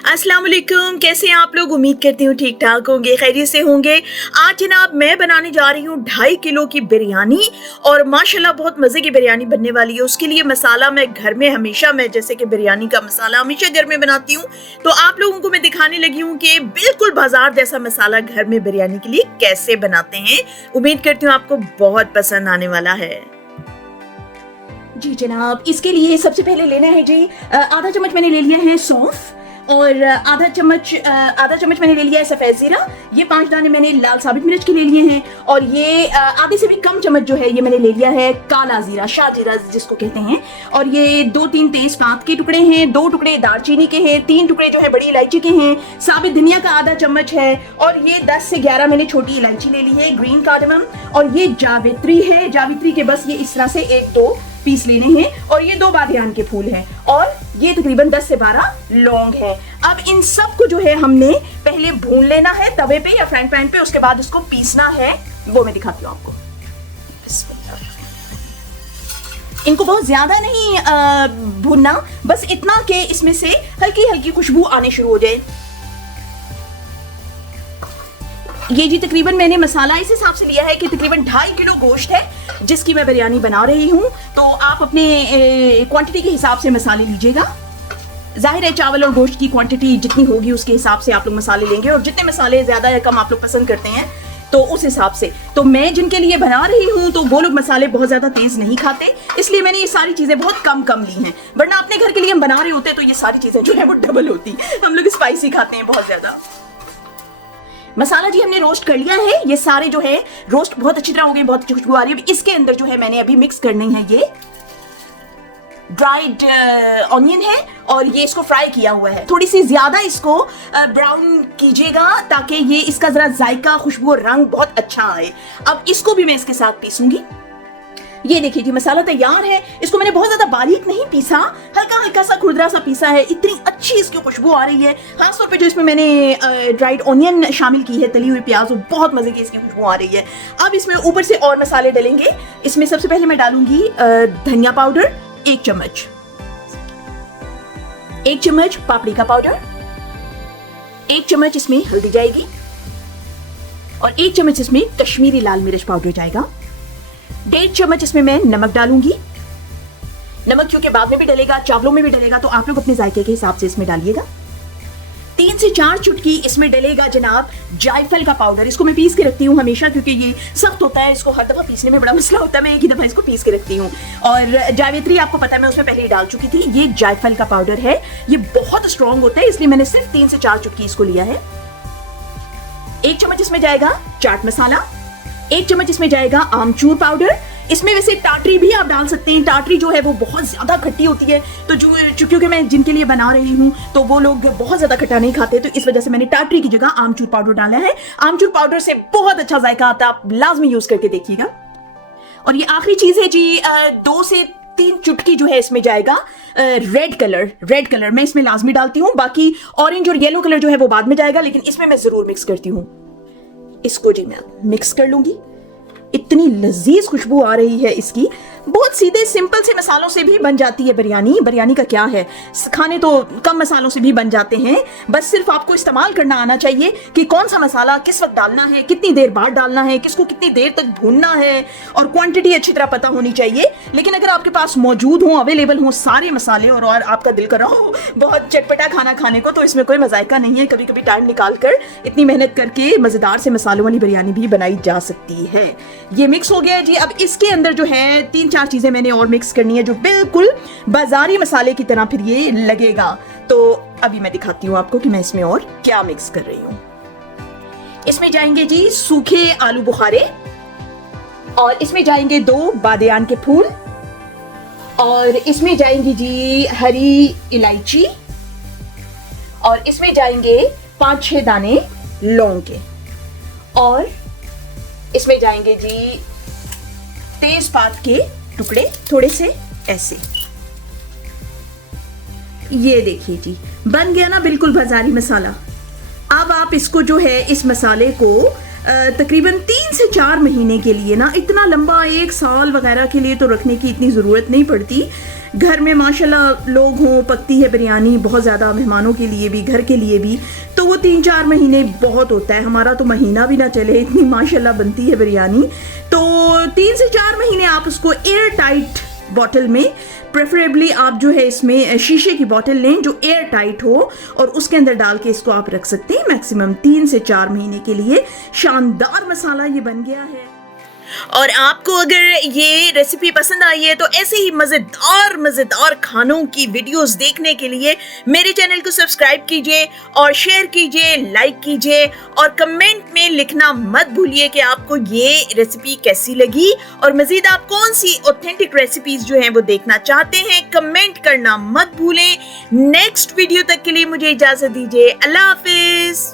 अस्सलाम वालेकुम, कैसे हैं आप लोग। उम्मीद करती हूँ ठीक ठाक होंगे, खैरियत से होंगे। आज जनाब मैं बनाने जा रही हूँ 2.5 किलो की बिरयानी और माशाल्लाह बहुत मज़े की बिरयानी बनने वाली है। उसके लिए मसाला मैं घर में हमेशा मैं जैसे कि बिरयानी का मसाला हमेशा घर में बनाती हूँ, तो आप लोगों को मैं दिखाने लगी हूँ कि बिल्कुल बाजार जैसा मसाला घर में बिरयानी के लिए कैसे बनाते हैं। उम्मीद करती हूँ आपको बहुत पसंद आने वाला है। जी जनाब, इसके लिए सबसे पहले लेना है जी आधा चम्मच मैंने ले लिया है सौंफ और आधा चम्मच मैंने ले लिया है सफ़ेद ज़ीरा। ये 5 दाने मैंने लाल साबित मिर्च के ले लिए हैं और ये आधे से भी कम चम्मच जो है ये मैंने ले लिया है काला ज़ीरा, शाह ज़ीरा जिसको कहते हैं। और ये 2-3 तेज़पात के टुकड़े हैं, 2 टुकड़े दालचीनी के हैं, 3 टुकड़े जो है बड़ी इलायची के हैं, साबित धनिया का आधा चम्मच है और ये 10 से 11 मैंने छोटी इलायची ले ली है, ग्रीन कार्डमम। और ये जावित्री है, जावित्री के बस ये इस तरह से 1-2 पीस लेने हैं और ये 2 बादियान के फूल हैं और ये तकरीबन 10 से 12 लौंग है। अब इन सब को जो है हमने पहले भून लेना है तवे पे या फ्राइंग पैन पे, उसके बाद इसको पीसना है, वो मैं दिखाती हूँ आपको। इनको बहुत ज्यादा नहीं भूनना, बस इतना कि इसमें से हल्की हल्की खुशबू आने शुरू हो जाए। ये जी तकरीबन मैंने मसाला इस हिसाब से लिया है कि तकरीबन 2.5 किलो गोश्त है जिसकी मैं बिरयानी बना रही हूँ, तो आप अपने क्वांटिटी के हिसाब से मसाले लीजिएगा। जाहिर है चावल और गोश्त की क्वांटिटी जितनी होगी उसके हिसाब से आप लोग मसाले लेंगे और जितने मसाले ज्यादा या कम आप लोग पसंद करते हैं तो उस हिसाब से। तो मैं जिनके लिए बना रही हूँ तो वो लोग मसाले बहुत ज्यादा तेज नहीं खाते, इसलिए मैंने ये सारी चीजें बहुत कम कम ली हैं, वरना अपने घर के लिए हम बना रहे होते तो ये सारी चीजें जो है वो डबल होती। हम लोग स्पाइसी खाते हैं बहुत ज्यादा। मसाला जी हमने रोस्ट कर लिया है, ये सारे जो है रोस्ट बहुत अच्छी तरह हो गए, बहुत अच्छी खुशबू आ रही है। इसके अंदर जो है मैंने अभी मिक्स करनी है ये ड्राइड ऑनियन है और ये इसको फ्राई किया हुआ है। थोड़ी सी ज्यादा इसको ब्राउन कीजिएगा ताकि ये इसका जरा जायका, खुशबू और रंग बहुत अच्छा आए। अब इसको भी मैं इसके साथ पीसूंगी। ये देखिए जी मसाला तैयार है, इसको मैंने बहुत ज्यादा बारीक नहीं पीसा, हल्का हल्का सा खुरदरा सा पीसा है। इतनी अच्छी इसकी खुशबू आ रही है, खासतौर पे जो इसमें मैंने ड्राइड ऑनियन शामिल की है, तली हुई प्याज, और बहुत मजे की इसकी खुशबू आ रही है। अब इसमें ऊपर से और मसाले डलेंगे। इसमें सबसे पहले मैं डालूंगी धनिया पाउडर 1 चम्मच, 1 चम्मच पापड़ी का पाउडर, 1 चम्मच इसमें हल्दी जाएगी और 1 चम्मच इसमें कश्मीरी लाल मिर्च पाउडर जाएगा। 1.5 चम्मच इसमें मैं नमक डालूंगी। नमक क्योंकि बाद में भी डलेगा, चावलों में भी डलेगा, तो आप लोग अपने जायके के हिसाब से इसमें डालिएगा। 3 से 4 चुटकी इसमें डलेगा जनाब जायफल का पाउडर। इसको मैं पीस के रखती हूँ हमेशा क्योंकि ये सख्त होता है, इसको हर दफा पीसने में बड़ा मसला होता है, मैं एक ही दफा इसको पीस के रखती हूँ। और जावित्री आपको पता है मैं उसमें पहले ही डाल चुकी थी। ये जायफल का पाउडर है, ये बहुत स्ट्रॉन्ग होता है, इसलिए मैंने सिर्फ 3 से 4 चुटकी इसको लिया है। 1 चम्मच इसमें जाएगा चाट मसाला, 1 चम्मच इसमें जाएगा आमचूर पाउडर। इसमें वैसे टाटरी भी आप डाल सकते हैं, टाटरी जो है वो बहुत ज्यादा खट्टी होती है, तो जो क्योंकि मैं जिनके लिए बना रही हूँ तो वो लोग बहुत ज्यादा खट्टा नहीं खाते, तो इस वजह से मैंने टाटरी की जगह आमचूर पाउडर डाला है। आमचूर पाउडर से बहुत अच्छा जायका आता है, आप लाजमी यूज करके देखिएगा। और ये आखिरी चीज है जी, 2 से 3 चुटकी जो है इसमें जाएगा रेड कलर मैं इसमें लाजमी डालती हूँ, बाकी ऑरेंज और येलो कलर जो है वो बाद में जाएगा, लेकिन इसमें मैं जरूर मिक्स करती हूँ। इसको जी मैं मिक्स कर लूंगी। इतनी लजीज खुशबू आ रही है इसकी। बहुत सीधे सिंपल से मसालों से भी बन जाती है बिरयानी। बिरयानी का क्या है, खाने तो कम मसालों से भी बन जाते हैं, बस सिर्फ आपको इस्तेमाल करना आना चाहिए कि कौन सा मसाला किस वक्त डालना है, कितनी देर बाद डालना है, किसको कितनी देर तक भूनना है, और क्वांटिटी अच्छी तरह पता होनी चाहिए। लेकिन अगर आपके पास मौजूद हो, अवेलेबल हो सारे मसाले और आपका दिल कर रहा हो बहुत चटपटा खाना खाने को, तो इसमें कोई मजायका नहीं है। कभी कभी टाइम निकाल कर इतनी मेहनत करके मजेदार से मसालों वाली बिरयानी भी बनाई जा सकती है। ये मिक्स हो गया है जी। अब इसके अंदर जो है 3-4 चीजें मैंने और मिक्स करनी है जो बिल्कुल बाजारी मसाले की तरह फिर ये लगेगा। तो अभी मैं दिखाती हूँ आपको कि मैं इसमें और क्या मिक्स कर रही हूँ। इसमें जाएंगे जी सूखे आलू बुखारे, और इसमें जाएंगे 2 बादियान के फूल, और इसमें जाएंगी जी हरी इलायची, और इसमें जाएंगे 5-6 दाने लौंग के, और इसमें जाएंगे जी तेजपात के टुकड़े थोड़े से ऐसे। ये देखिए जी बन गया ना बिल्कुल बाजारी मसाला। अब आप इसको जो है इस मसाले को तकरीबन 3 से 4 महीने के लिए ना, इतना लंबा 1 साल वगैरह के लिए तो रखने की इतनी ज़रूरत नहीं पड़ती। घर में माशाल्लाह लोग हों, पकती है बिरयानी बहुत ज़्यादा, मेहमानों के लिए भी, घर के लिए भी, तो वो 3-4 महीने बहुत होता है। हमारा तो महीना भी ना चले, इतनी माशाल्लाह बनती है बिरयानी। तो 3 से 4 महीने आप उसको एयर टाइट बॉटल में, प्रेफरेबली आप जो है इसमें शीशे की बॉटल लें जो एयर टाइट हो, और उसके अंदर डाल के इसको आप रख सकते हैं मैक्सिमम 3 से 4 महीने के लिए। शानदार मसाला ये बन गया है। और आपको अगर ये रेसिपी पसंद आई है तो ऐसे ही मज़ेदार खानों की वीडियोस देखने के लिए मेरे चैनल को सब्सक्राइब कीजिए और शेयर कीजिए, लाइक कीजिए, और कमेंट में लिखना मत भूलिए कि आपको ये रेसिपी कैसी लगी, और मज़ीद आप कौन सी ऑथेंटिक रेसिपीज जो हैं वो देखना चाहते हैं, कमेंट करना मत भूलें। नेक्स्ट वीडियो तक के लिए मुझे इजाज़त दीजिए। अल्लाह हाफिज़।